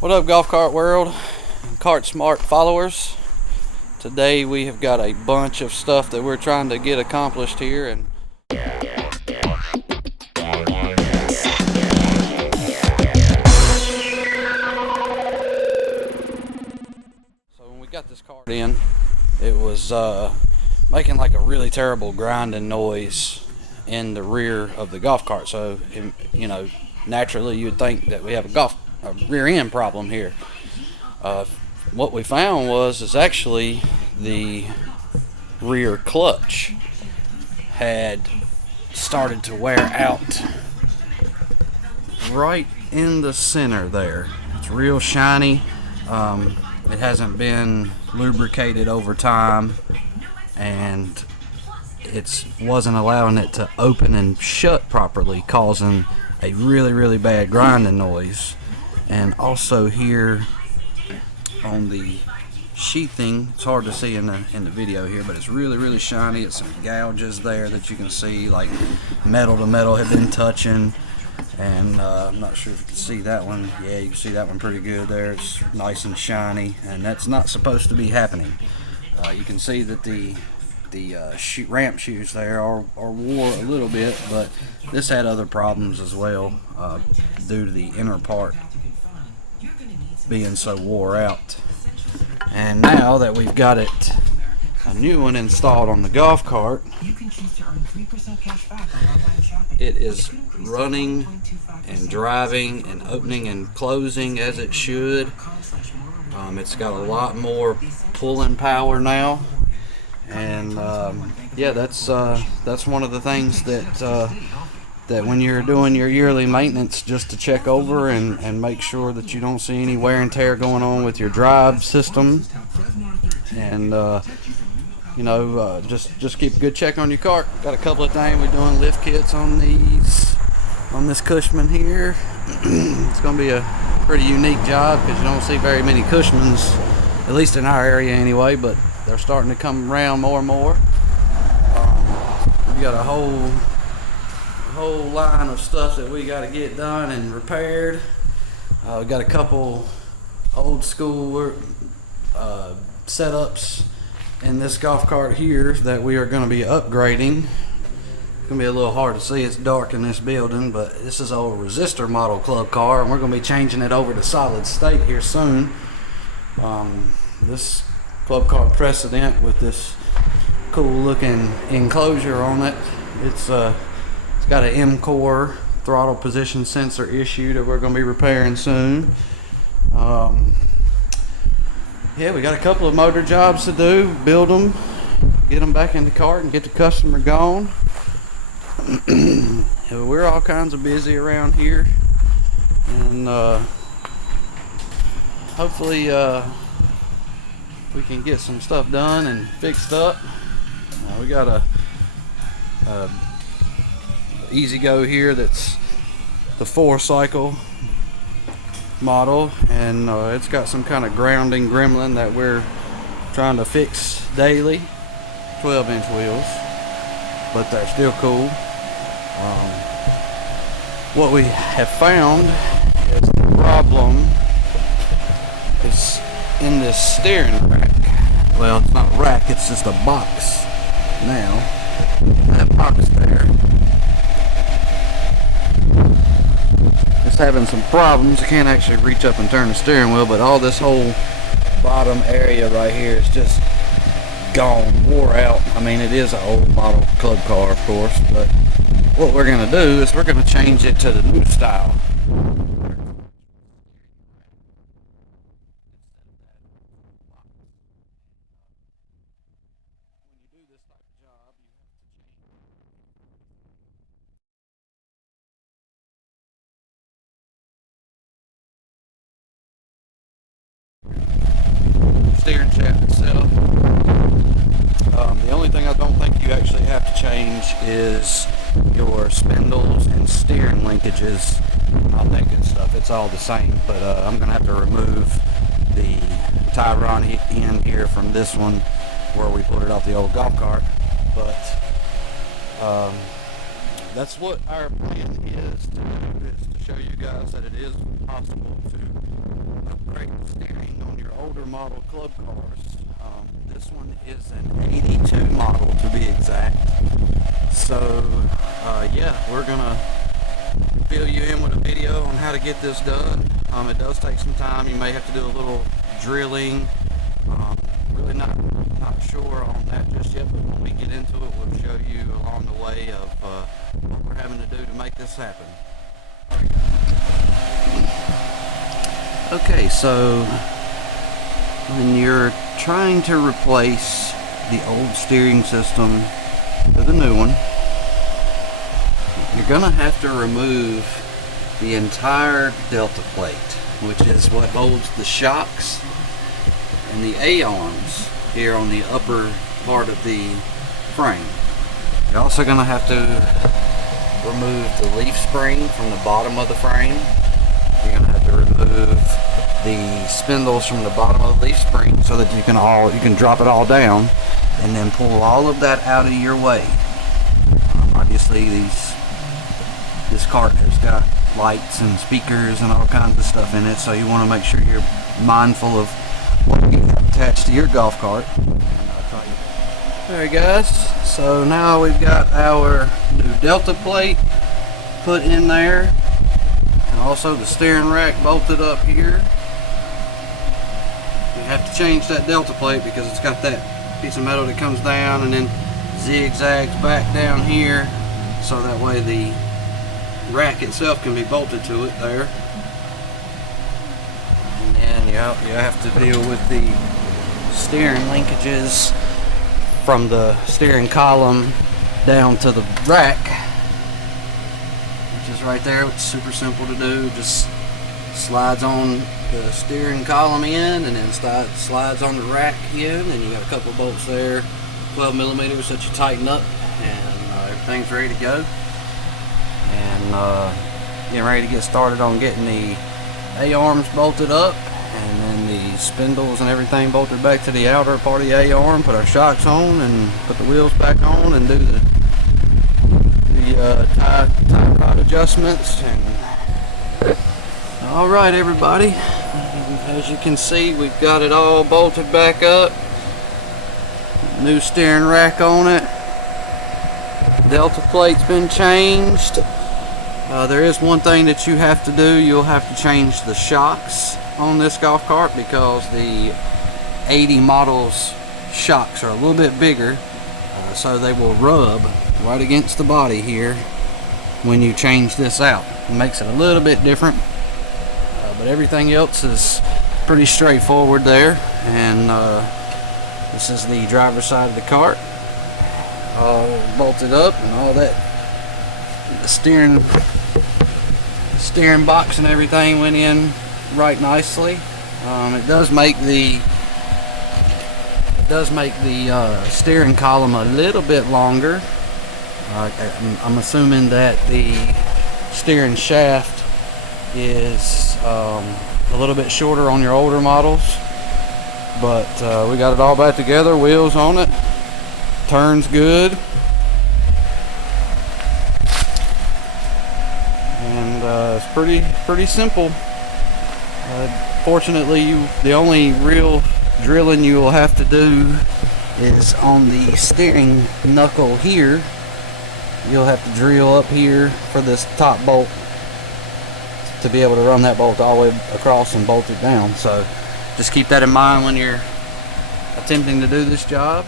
What up, golf cart world and cart smart followers? Today we have got a bunch of stuff that we're trying to get accomplished here, and so when we got this cart in, it was making like a really terrible grinding noise in the rear of the golf cart. So naturally you would think that we have a rear end problem here. What we found is actually the rear clutch had started to wear out right in the center there. It's real shiny. It hasn't been lubricated over time, and it wasn't allowing it to open and shut properly, causing a really bad grinding noise. And also here on the sheathing, it's hard to see in the video here, but it's really shiny. It's some gouges there that you can see, like metal to metal had been touching. And I'm not sure if you can see that one. Yeah, you can see that one pretty good there. It's nice and shiny, and that's not supposed to be happening. You can see that the ramp shoes there are wore a little bit, but this had other problems as well due to the inner part being so wore out. And now that we've got a new one installed on the golf cart, it is running and driving and opening and closing as it should. It's got a lot more pulling power now, and yeah, that's one of the things that when you're doing your yearly maintenance, just to check over and make sure that you don't see any wear and tear going on with your drive system, and just keep a good check on your cart. Got a couple of things. We're doing lift kits on this Cushman here. It's going to be a pretty unique job because you don't see very many Cushmans, at least in our area anyway, but they're starting to come around more and more. We got a whole line of stuff that we got to get done and repaired. We got a couple old school setups in this golf cart here that we are going to be upgrading. It's going to be a little hard to see, it's dark in this building, but this is an old resistor model club car, and we're going to be changing it over to solid state here soon. This club car Precedent with this cool looking enclosure on it, it's got an M-Core throttle position sensor issue that we're going to be repairing soon. Yeah, we got a couple of motor jobs to do, build them, get them back in the cart, and get the customer gone. We're all kinds of busy around here, and hopefully we can get some stuff done and fixed up. We got a EZGO here that's the 4-cycle model, and it's got some kind of grounding gremlin that we're trying to fix daily. 12-inch wheels, but they're still cool. What we have found is the problem is in this steering rack. Well, it's not a rack, it's just a box now. That box there is having some problems. I can't actually reach up and turn the steering wheel, but all this whole bottom area right here is just gone, wore out. I mean, it is an old model club car, of course, but what we're going to do is we're going to change it to the new style. Steering shaft itself. The only thing I don't think you actually have to change is your spindles and steering linkages, all that good stuff. It's all the same, but I'm going to have to remove the tie rod end here from this one where we pulled it off the old golf cart. But that's what our plan is to do, is to show you guys that it is possible to older model club cars. This one is an 82 model to be exact. So yeah, we're gonna fill you in with a video on how to get this done. It does take some time. You may have to do a little drilling. Really not sure on that just yet, but when we get into it, we'll show you along the way of what we're having to do to make this happen. Okay, so when you're trying to replace the old steering system with a new one, you're gonna have to remove the entire delta plate, which is what holds the shocks and the A-arms here on the upper part of the frame. You're also gonna have to remove the leaf spring from the bottom of the frame. You're gonna have to remove the spindles from the bottom of the leaf spring so that you can drop it all down and then pull all of that out of your way. Obviously this cart has got lights and speakers and all kinds of stuff in it, so you want to make sure you're mindful of what you have attached to your golf cart. Alright guys, so now we've got our new delta plate put in there, and also the steering rack bolted up here. You have to change that delta plate because it's got that piece of metal that comes down and then zigzags back down here, so that way the rack itself can be bolted to it there. And then you have to deal with the steering linkages from the steering column down to the rack, which is right there. It's super simple to do. Just slides on the steering column in and then slides on the rack in, and you got a couple of bolts there, 12 millimeters that you tighten up, and everything's ready to go. And getting ready to get started on getting the A-arms bolted up, and then the spindles and everything bolted back to the outer part of the A-arm, put our shocks on and put the wheels back on and do the tie rod adjustments. And alright everybody, as you can see, we've got it all bolted back up, new steering rack on it, delta plate's been changed. There is one thing that you have to do. You'll have to change the shocks on this golf cart because the 80 model's shocks are a little bit bigger, so they will rub right against the body here when you change this out. It makes it a little bit different, but everything else is pretty straightforward there. And this is the driver's side of the cart, all bolted up, and all that. The steering box and everything went in right nicely. It does make the steering column a little bit longer. I'm assuming that the steering shaft is a little bit shorter on your older models, but we got it all back together. Wheels on it, turns good. It's pretty simple. Fortunately, the only real drilling you will have to do is on the steering knuckle here. You'll have to drill up here for this top bolt to be able to run that bolt all the way across and bolt it down. So just keep that in mind when you're attempting to do this job.